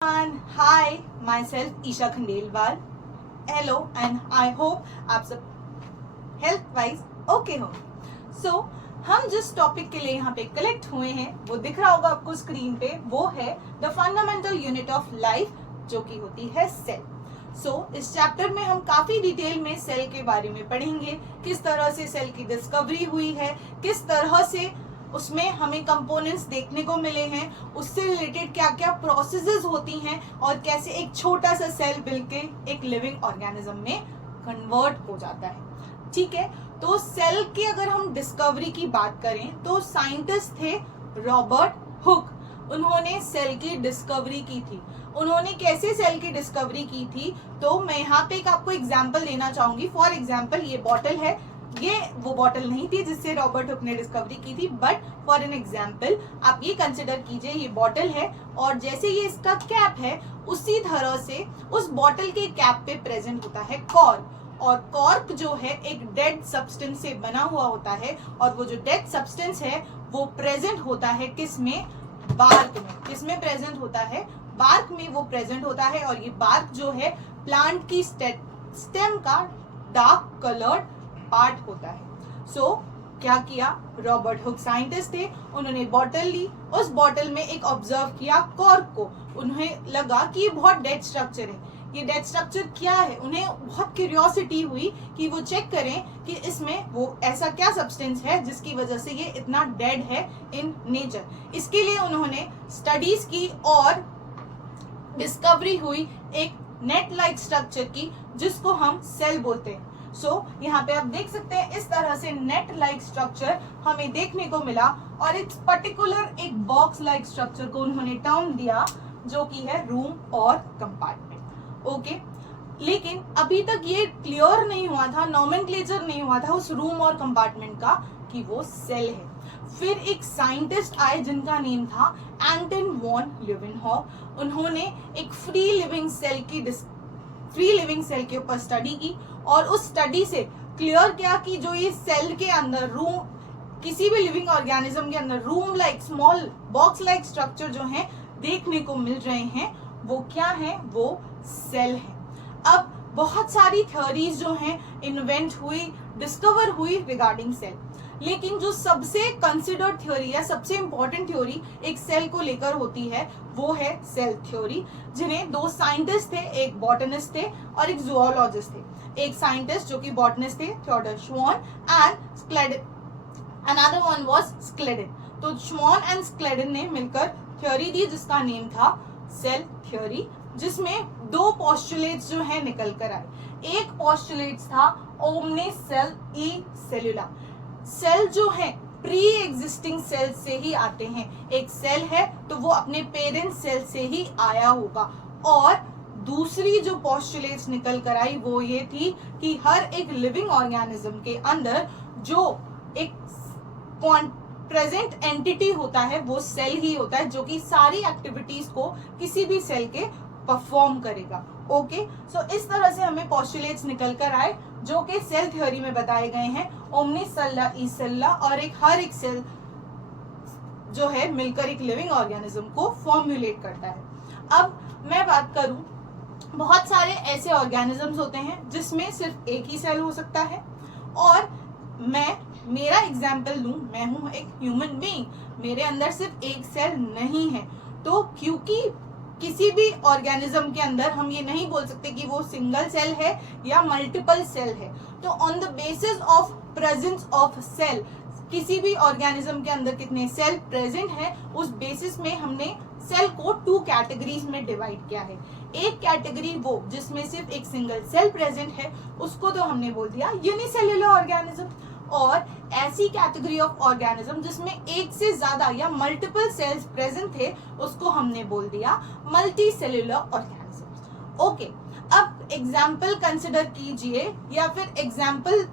everyone. Hi, myself Isha Khandelwal. Hello and I hope आप सब health wise okay हो. सो हम जिस टॉपिक के लिए यहाँ पे कलेक्ट हुए हैं वो दिख रहा होगा आपको स्क्रीन पे. वो है the fundamental unit of life, जो कि होती है सेल. इस चैप्टर में हम काफी डिटेल में सेल के बारे में पढ़ेंगे. किस तरह से सेल की डिस्कवरी हुई है, किस तरह से उसमें हमें कंपोनेंट्स देखने को मिले हैं, उससे रिलेटेड क्या क्या प्रोसेसेस होती हैं और कैसे एक छोटा सा सेल मिलकर एक लिविंग ऑर्गेनिज्म में कन्वर्ट हो जाता है. ठीक है, तो सेल की अगर हम डिस्कवरी की बात करें तो साइंटिस्ट थे रॉबर्ट हुक. उन्होंने सेल की डिस्कवरी की थी. उन्होंने कैसे सेल की डिस्कवरी की थी, तो मैं यहाँ पे एक आपको एग्जांपल देना चाहूंगी. फॉर एग्जांपल ये बॉटल है. ये वो बॉटल नहीं थी जिससे रॉबर्ट हुक ने डिस्कवरी की थी, बट फॉर एन एग्जांपल आप ये कंसिडर कीजिए ये बॉटल है और जैसे ये इसका कैप है उसी तरह से उस बॉटल के कैप पे प्रेजेंट होता है कॉर्क. और कॉर्क जो है एक डेड सब्सटेंस से बना हुआ होता है और वो जो डेड सब्सटेंस है वो प्रेजेंट होता है किसमें, बार्क में. किसमें प्रेजेंट होता है, बार्क में वो प्रेजेंट होता है. और ये बार्क जो है प्लांट की स्टेम का डार्क कलर्ड पार्ट होता है. क्या किया, रॉबर्ट हुक साइंटिस्ट थे. उन्होंने बॉटल ली, उस बॉटल में एक ऑब्जर्व किया कॉर्क को. उन्हें लगा कि ये बहुत डेड स्ट्रक्चर है. ये डेड स्ट्रक्चर क्या है, उन्हें बहुत क्यूरियोसिटी हुई कि वो चेक करें कि इसमें वो ऐसा क्या सब्सटेंस है जिसकी वजह से ये इतना डेड है इन नेचर. इसके लिए उन्होंने स्टडीज की और डिस्कवरी हुई एक नेट लाइक स्ट्रक्चर की जिसको हम सेल बोलते हैं. यहाँ पे आप देख सकते हैं इस तरह से नेट लाइक स्ट्रक्चर हमें देखने को मिला और इस पर्टिकुलर एक बॉक्स लाइक स्ट्रक्चर को उन्होंने टर्म दिया जो कि है रूम और कंपार्टमेंट. ओके, लेकिन अभी तक ये क्लियर नहीं हुआ था, नॉमेनक्लेचर नहीं हुआ था उस रूम और कंपार्टमेंट का कि वो सेल है. फिर एक साइंटिस्ट आए जिनका नेम था एंटन वॉन ल्यूवेनहॉफ. उन्होंने एक फ्री लिविंग सेल के ऊपर स्टडी की और उस स्टडी से क्लियर किया कि जो ये सेल के अंदर रूम, किसी भी लिविंग ऑर्गेनिज्म के अंदर room like small box like structure जो है देखने को मिल रहे हैं वो क्या है, वो सेल है. अब बहुत सारी थ्योरीज जो हैं इन्वेंट हुई, डिस्कवर हुई रिगार्डिंग सेल. लेकिन जो सबसे कंसिडर्ड थ्योरी या सबसे इंपॉर्टेंट थ्योरी एक सेल को लेकर होती है वो है सेल थ्योरी, जिन्हें दो साइंटिस्ट थे, एक बॉटनिस्ट थे और एक जूलॉजिस्ट थे. एक साइंटिस्ट जो कि बॉटनिस्ट थे थियोडोर श्वान and Schleiden, another one was Schleiden. तो श्वान एंड स्क्लेडन ने मिलकर थ्योरी दी जिसका नेम था सेल थ्योरी, जिसमें दो पोस्टुलेट्स जो है निकल कर आए. एक पोस्टुलेट था ओमने सेल ई सेलुला. सेल जो है प्री एग्जिस्टिंग सेल से ही आते हैं. एक सेल है तो वो अपने पेरेंट सेल से ही आया होगा. और दूसरी जो पोस्टुलेट्स निकल कर आई वो ये थी कि हर एक लिविंग ऑर्गेनिज्म के अंदर जो एक प्रेजेंट एंटिटी होता है वो सेल ही होता है, जो कि सारी एक्टिविटीज को किसी भी सेल के परफॉर्म करेगा. ओके, इस तरह से हमें पोस्टुलेट्स निकल कर आए जो कि सेल थ्योरी में बताए गए हैं. ओमनी सेल्ला ई सेल्ला, और हर एक सेल जो है मिलकर एक लिविंग ऑर्गेनिज्म को फॉर्मुलेट करता है. अब मैं बात करूं, बहुत सारे ऐसे ऑर्गेनिजम्स होते हैं जिसमें सिर्फ एक ही सेल हो सकता है. और मेरा एग्जाम्पल लूं, मैं हूं एक ह्यूमन बीइंग, मेरे अंदर सिर्फ एक सेल नहीं है. तो क्योंकि किसी भी ऑर्गेनिज्म के अंदर हम ये नहीं बोल सकते कि वो सिंगल सेल है या मल्टीपल सेल है, तो on the basis of presence of cell, किसी भी ऑर्गेनिज्म के अंदर कितने सेल प्रेजेंट है उस बेसिस में हमने सेल को टू कैटेगरीज में डिवाइड किया है. एक कैटेगरी वो जिसमें सिर्फ एक सिंगल सेल प्रेजेंट है, उसको तो हमने बोल दिया यूनिसेल्युलर ऑर्गेनिज्म. और ऐसी कैटेगरी ऑफ ऑर्गेनिज्म जिसमें एक से ज्यादा या मल्टीपल सेल्स प्रेजेंट थे उसको हमने बोल दिया मल्टी सेल्युलर ऑर्गेनिज्म. ओके, अब एग्जाम्पल कंसिडर कीजिए या फिर एग्जाम्पल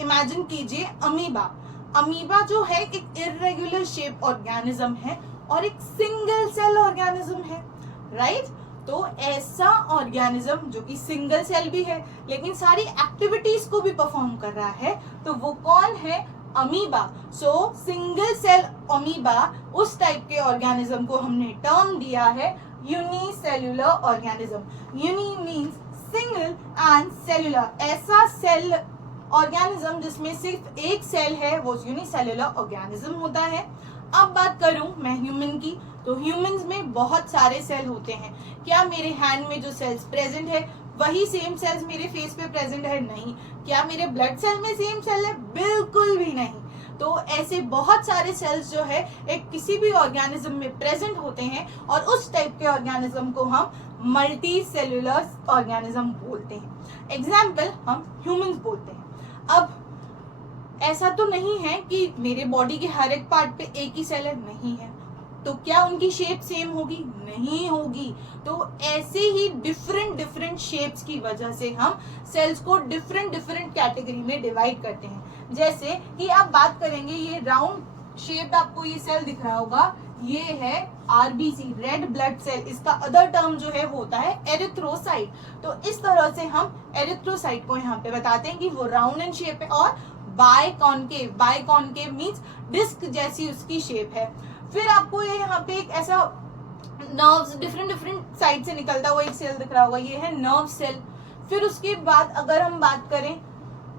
इमेजिन कीजिए अमीबा. अमीबा जो है एक इर्रेगुलर शेप ऑर्गेनिज्म है और एक सिंगल सेल ऑर्गेनिज्म है, राइट. तो ऐसा ऑर्गेनिज्म जो कि सिंगल सेल भी है लेकिन सारी एक्टिविटीज को भी परफॉर्म कर रहा है, तो वो कौन है, अमीबा. सिंगल सेल अमीबा, उस टाइप के ऑर्गेनिज्म को हमने टर्म दिया है unicellular organism. Uni means single and cellular, ऐसा सेल ऑर्गेनिज्म जिसमें सिर्फ एक सेल है वो यूनिसेल्युलर ऑर्गेनिज्म होता है। अब बात करूं मैं ह्यूमन की, तो ह्यूमंस में बहुत सारे सेल होते हैं। क्या मेरे हैंड में जो सेल्स प्रेजेंट है वही सेम सेल्स मेरे फेस पे प्रेजेंट है? नहीं। क्या मेरे ब्लड सेल में सेम सेल है? बिल्कुल भी नहीं। तो ऐसे बहुत सारे सेल्स जो है एक किसी भी ऑर्गेनिज्म में प्रेजेंट होते हैं और उस टाइप के ऑर्गेनिज्म को हम मल्टी सेल्युलर ऑर्गेनिज्म बोलते हैं। एग्जाम्पल हम ह्यूमंस बोलते हैं। अब ऐसा तो नहीं है कि मेरे बॉडी के हर एक पार्ट पे एक ही सेल है, नहीं है। तो क्या उनकी शेप सेम होगी? नहीं होगी। तो ऐसे ही डिफरेंट डिफरेंट शेप्स की वजह से हम सेल्स को डिफरेंट डिफरेंट कैटेगरी में डिवाइड करते हैं। जैसे कि आप बात करेंगे, ये राउंड शेप आपको ये सेल दिख रहा होगा, ये है आरबीसी, रेड ब्लड सेल। इसका अदर टर्म जो है वो होता है एरिथ्रोसाइट। तो इस तरह से हम एरिथ्रोसाइट को यहाँ पे बताते हैं कि वो राउंड इन शेप है। और बायकॉन्केव, बायकॉन्केव मीन्स डिस्क जैसी उसकी शेप है। फिर आपको ये यहाँ पे एक ऐसा नर्व्स डिफरेंट डिफरेंट साइड से निकलता हुआ एक सेल दिख रहा होगा, ये है नर्व सेल। फिर उसके बाद अगर हम बात करें,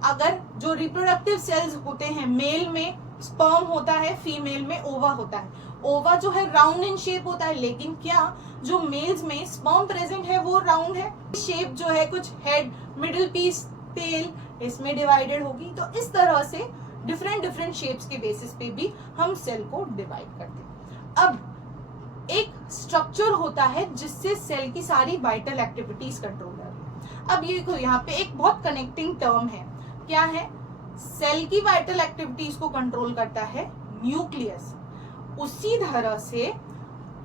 अगर जो रिप्रोडक्टिव सेल्स होते हैं, मेल में स्पर्म होता है, फीमेल में ओवा होता है। ओवा जो है राउंड इन शेप होता है, लेकिन क्या जो मेल्स में स्पर्म प्रेजेंट है वो राउंड है? शेप जो है कुछ हेड, मिडिल पीस, टेल इसमें डिवाइडेड होगी। तो इस तरह से डिफरेंट डिफरेंट शेप्स के बेसिस पे भी हम सेल को डिवाइड करते हैं। अब एक स्ट्रक्चर होता है जिससे सेल की सारी वाइटल एक्टिविटीज कंट्रोल करती है। अब ये देखो यहाँ पे एक बहुत कनेक्टिंग टर्म है, क्या है? सेल की वाइटल एक्टिविटीज को कंट्रोल करता है न्यूक्लियस। उसी तरह से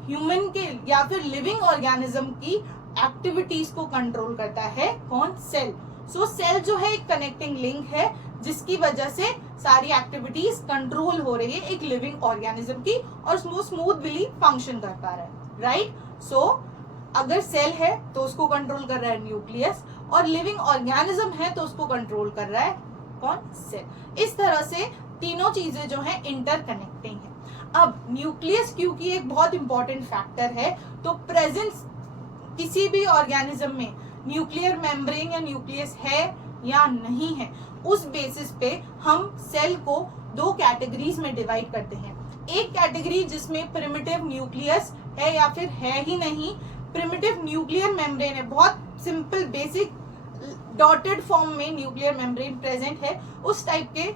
ह्यूमन के या फिर लिविंग ऑर्गेनिज्म की एक्टिविटीज को कंट्रोल करता है कौन? सेल। सो सेल जो है एक कनेक्टिंग लिंक है जिसकी वजह से सारी एक्टिविटीज कंट्रोल हो रही है एक लिविंग ऑर्गेनिज्म की, और स्मूथली फंक्शन कर पा रहा है, राइट? सो अगर सेल है तो उसको कंट्रोल कर रहा है न्यूक्लियस, और लिविंग ऑर्गेनिज्म है तो उसको कंट्रोल कर रहा है कौन? सेल। इस तरह से तीनों चीजें जो है इंटरकनेक्टिंग है। अब न्यूक्लियस क्योंकि एक बहुत इंपॉर्टेंट फैक्टर है, तो प्रेजेंस किसी भी ऑर्गेनिज्म में न्यूक्लियर मेम्ब्रेन या न्यूक्लियस है या नहीं है, उस बेसिस पे हम सेल को दो कैटेगरीज में डिवाइड करते हैं। एक कैटेगरी जिसमें प्रिमिटिव न्यूक्लियस है या फिर है ही नहीं, प्रिमिटिव न्यूक्लियर मेम्ब्रेन है, बहुत सिंपल बेसिक डॉटेड फॉर्म में न्यूक्लियर मेम्ब्रेन प्रेजेंट है, उस टाइप के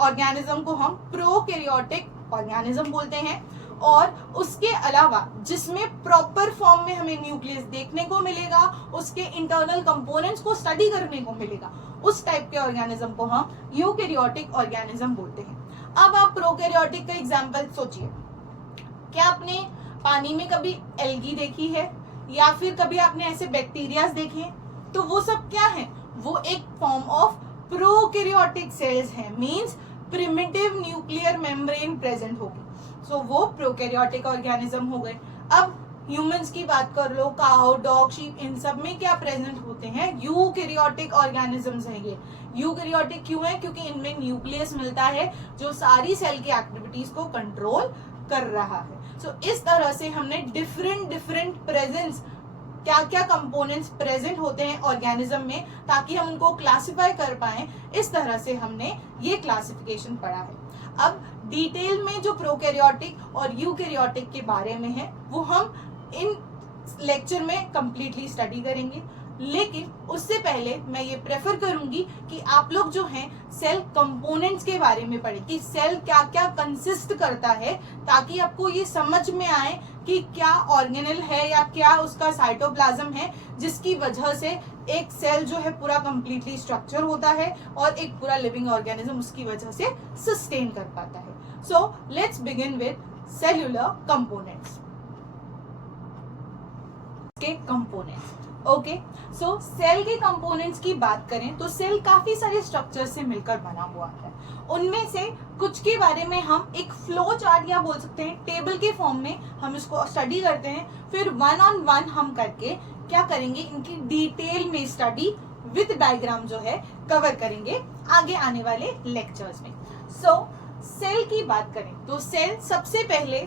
ऑर्गेनिज्म को हम प्रोकैरियोटिक ऑर्गेनिज्म बोलते हैं। और उसके अलावा जिसमें प्रॉपर फॉर्म में हमें न्यूक्लियस देखने को मिलेगा, उसके इंटरनल कंपोनेंट्स को स्टडी करने को मिलेगा, उस टाइप के ऑर्गेनिज्म को हम यूकैरियोटिक ऑर्गेनिज्म बोलते हैं। अब आप प्रोकैरियोटिक का एग्जांपल सोचिए, क्या आपने पानी में कभी एल्गी देखी है या फिर कभी आपने ऐसे बैक्टीरियाज देखे हैं? तो वो सब क्या है? वो एक फॉर्म ऑफ प्रोकैरियोटिक सेल्स हैं, means primitive nuclear membrane present होगी, सो वो प्रोकैरियोटिक ऑर्गेनिज्म हो गए। अब ह्यूमंस की बात कर लो, काउ, डॉग, शीप, इन सब में क्या प्रेजेंट होते हैं? यूकैरियोटिक ऑर्गेनिजम्स हैं ये। यूकैरियोटिक क्यों है? क्योंकि इनमें न्यूक्लियस मिलता है जो सारी सेल की एक्टिविटीज को कंट्रोल कर रहा है। सो इस तरह से हमने डिफरेंट डिफरेंट प्रेजेंस, क्या क्या कंपोनेंट्स प्रेजेंट होते हैं ऑर्गेनिज्म में, ताकि हम उनको क्लासिफाई कर पाए, इस तरह से हमने ये क्लासिफिकेशन पढ़ा है। अब डिटेल में जो प्रोकैरियोटिक और यूकैरियोटिक के बारे में है वो हम इन लेक्चर में कंप्लीटली स्टडी करेंगे, लेकिन उससे पहले मैं ये प्रेफर करूंगी कि आप लोग जो हैं सेल कंपोनेंट्स के बारे में पढ़ें कि सेल क्या क्या कंसिस्ट करता है, ताकि आपको ये समझ में आए कि क्या ऑर्गेनेल है या क्या उसका साइटोप्लाज्म है, जिसकी वजह से एक सेल जो है पूरा कंप्लीटली स्ट्रक्चर होता है और एक पूरा लिविंग ऑर्गेनिज्म उसकी वजह से सस्टेन कर पाता है। So let's begin with cellular components के कंपोनेंट्स। ओके, सो सेल के कंपोनेंट्स की बात करें तो सेल काफी सारे स्ट्रक्चर से मिलकर बना हुआ है। उनमें से कुछ के बारे में हम एक फ्लो चार्ट या बोल सकते हैं टेबल के फॉर्म में हम इसको स्टडी करते हैं, फिर वन ऑन वन हम करके क्या करेंगे, इनकी डिटेल में स्टडी विद डायग्राम जो है कवर करेंगे आगे आने वाले लेक्चर्स में। सो सेल की बात करें तो सेल सबसे पहले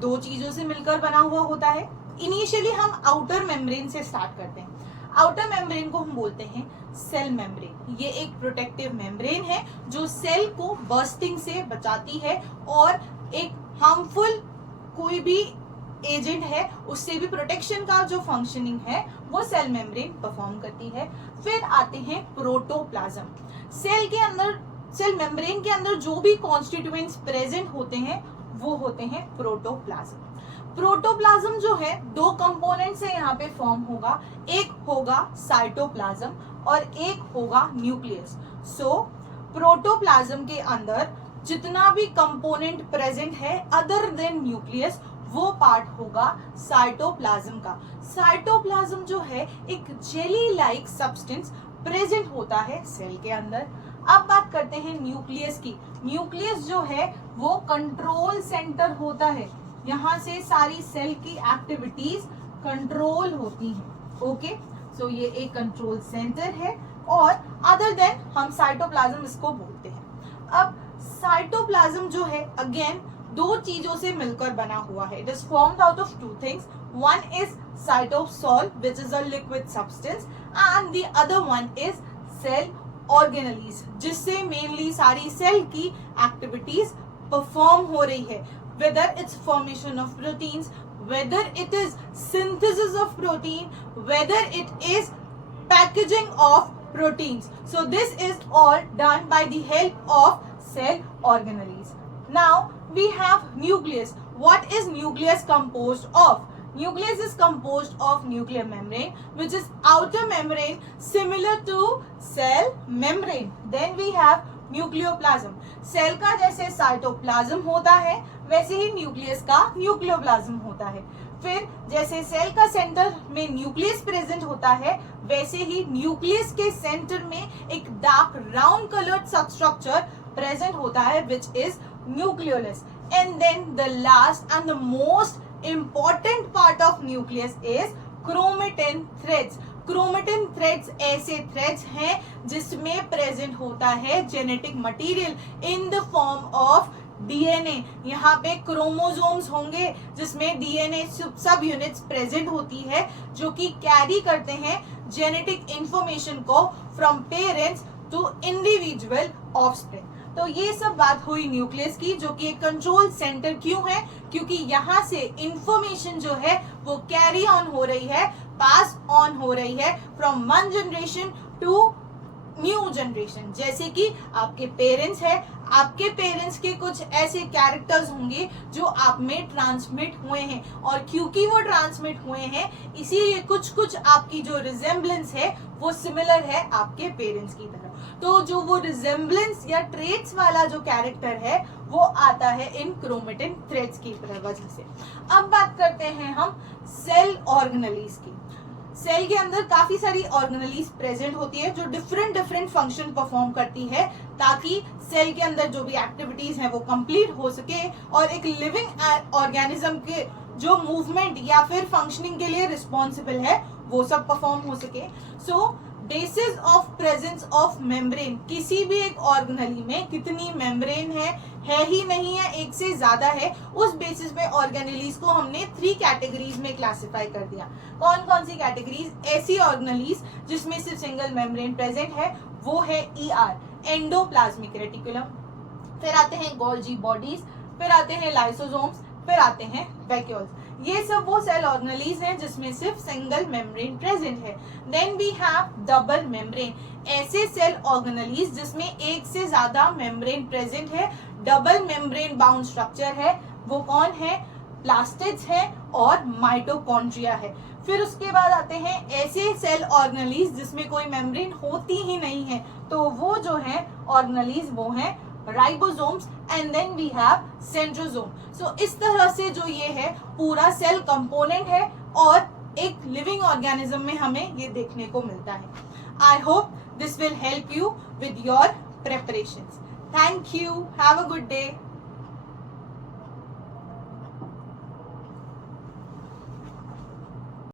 दो चीजों से मिलकर बना हुआ होता है, इनिशियली हम आउटर मेम्ब्रेन से स्टार्ट करते हैं। आउटर मेम्ब्रेन को हम बोलते हैं सेल मेम्ब्रेन। ये एक प्रोटेक्टिव मेम्ब्रेन है जो सेल को बर्स्टिंग से बचाती है और एक हार्मफुल कोई भी एजेंट है उससे भी प्रोटेक्शन का जो फंक्शनिंग है वो सेल मेम्ब्रेन परफॉर्म करती है। फिर आते हैं प्रोटोप्लाज्म। सेल के अंदर, सेल मेम्ब्रेन के अंदर जो भी कॉन्स्टिट्यूएंट्स प्रेजेंट होते हैं वो होते हैं प्रोटोप्लाज्म। प्रोटोप्लाज्म जो है दो कंपोनेंट से यहाँ पे फॉर्म होगा, एक होगा साइटोप्लाज्म और एक होगा न्यूक्लियस। सो प्रोटोप्लाज्म के अंदर जितना भी कंपोनेंट प्रेजेंट है अदर देन न्यूक्लियस वो पार्ट होगा साइटोप्लाज्म का। साइटोप्लाज्म जो है एक जेली लाइक सब्सटेंस प्रेजेंट होता है सेल के अंदर। अब बात करते हैं न्यूक्लियस की। न्यूक्लियस जो है वो कंट्रोल सेंटर होता है, यहाँ से सारी सेल की एक्टिविटीज कंट्रोल होती हैं। ओके, सो ये एक कंट्रोल सेंटर है और अदर देन हम साइटोप्लाज्म इसको बोलते हैं। अब साइटोप्लाज्म जो है अगेन दो चीजों से मिलकर बना हुआ है। It is formed out of two things. One is cytosol which is a liquid substance and the other one is cell organelles, जिससे मेनली सारी सेल की एक्टिविटीज परफॉर्म हो रही है, whether it's formation of proteins, whether it is synthesis of protein, whether it is packaging of proteins. So this is all done by the help of cell organelles. Now we have nucleus. What is nucleus composed of? Nucleus is composed of nuclear membrane, which is outer membrane similar to cell membrane. Then we have nucleoplasm. Cell का जैसे cytoplasm होता है वैसे ही nucleus का nucleoplasm होता है। फिर जैसे सेल का सेंटर में न्यूक्लियस प्रेजेंट होता है वैसे ही न्यूक्लियस के सेंटर में एक dark round coloured substructure present होता है which is nucleolus. And then the last and the most important part of nucleus is chromatin threads. Chromatin threads ऐसे थ्रेड्स हैं जिसमें प्रेजेंट होता है genetic material in the form of DNA. यहाँ पे chromosomes होंगे जिसमें डीएनए सब यूनिट्स प्रेजेंट होती है जो कि कैरी करते हैं जेनेटिक इंफॉर्मेशन को from parents to individual offspring. तो ये सब बात हुई न्यूक्लियस की, जो कि एक कंट्रोल सेंटर क्यों है, क्योंकि यहाँ से इंफॉर्मेशन जो है वो कैरी ऑन हो रही है, पास ऑन हो रही है from one generation to new generation. जैसे कि आपके पेरेंट्स है, आपके पेरेंट्स के कुछ ऐसे कैरेक्टर्स होंगे जो आप में ट्रांसमिट हुए हैं और क्योंकि वो ट्रांसमिट हुए हैं इसीलिए कुछ कुछ आपकी जो रिजेम्बलेंस है वो सिमिलर है आपके पेरेंट्स की तरह। तो जो वो रिजेम्बलेंस या ट्रेट्स वाला जो कैरेक्टर है वो आता है इन क्रोमेटिन थ्रेड्स की वजह से। अब बात करते हैं हम सेल ऑर्गेनेलीज की। सेल के अंदर काफी सारी ऑर्गेनेलीज प्रेजेंट होती है जो डिफरेंट फंक्शन परफॉर्म करती है ताकि सेल के अंदर जो भी एक्टिविटीज हैं वो कंप्लीट हो सके और एक लिविंग ऑर्गेनिज्म के जो मूवमेंट या फिर फंक्शनिंग के लिए रिस्पॉन्सिबल है वो सब परफॉर्म हो सके। So basis of presence of membrane, किसी भी एक ऑर्गेनेली में कितनी मेम्ब्रेन है ही नहीं है, एक से ज्यादा है, उस बेसिस पे ऑर्गेनेलीज को हमने 3 कैटेगरीज में क्लासिफाई कर दिया। कौन कौन सी कैटेगरीज? ऐसी ऑर्गेनेलीज जिसमें सिर्फ सिंगल मेम्ब्रेन प्रेजेंट है वो है ER, एंडोप्लाज्मिक रेटिकुलम। फिर आते हैं गोल्जी बॉडीज, फिर आते हैं लाइसोसोम्स, फिर आते हैं वैक्यूल्स। ये सब वो सेल ऑर्गेनेलीज हैं जिसमें सिर्फ सिंगल मेम्ब्रेन प्रेजेंट है। Then we have double membrane, ऐसे सेल ऑर्गेनेलीज जिसमें एक से ज्यादा मेम्ब्रेन प्रेजेंट है, डबल मेम्ब्रेन बाउंड स्ट्रक्चर है। वो कौन है? प्लास्टिड्स है और माइटोकॉन्ड्रिया है। फिर उसके बाद आते हैं ऐसे सेल ऑर्गेनेलीज जिसमें कोई मेम्ब्रेन होती ही नहीं है, तो वो जो है ऑर्गेनेलीज वो है ribosomes and then we have centrosome. So इस तरह से जो ये है पूरा सेल कंपोनेंट है और एक लिविंग ऑर्गेनिज्म में हमें ये देखने को मिलता है। I hope this will help you with your preparations. Thank you, have a good day.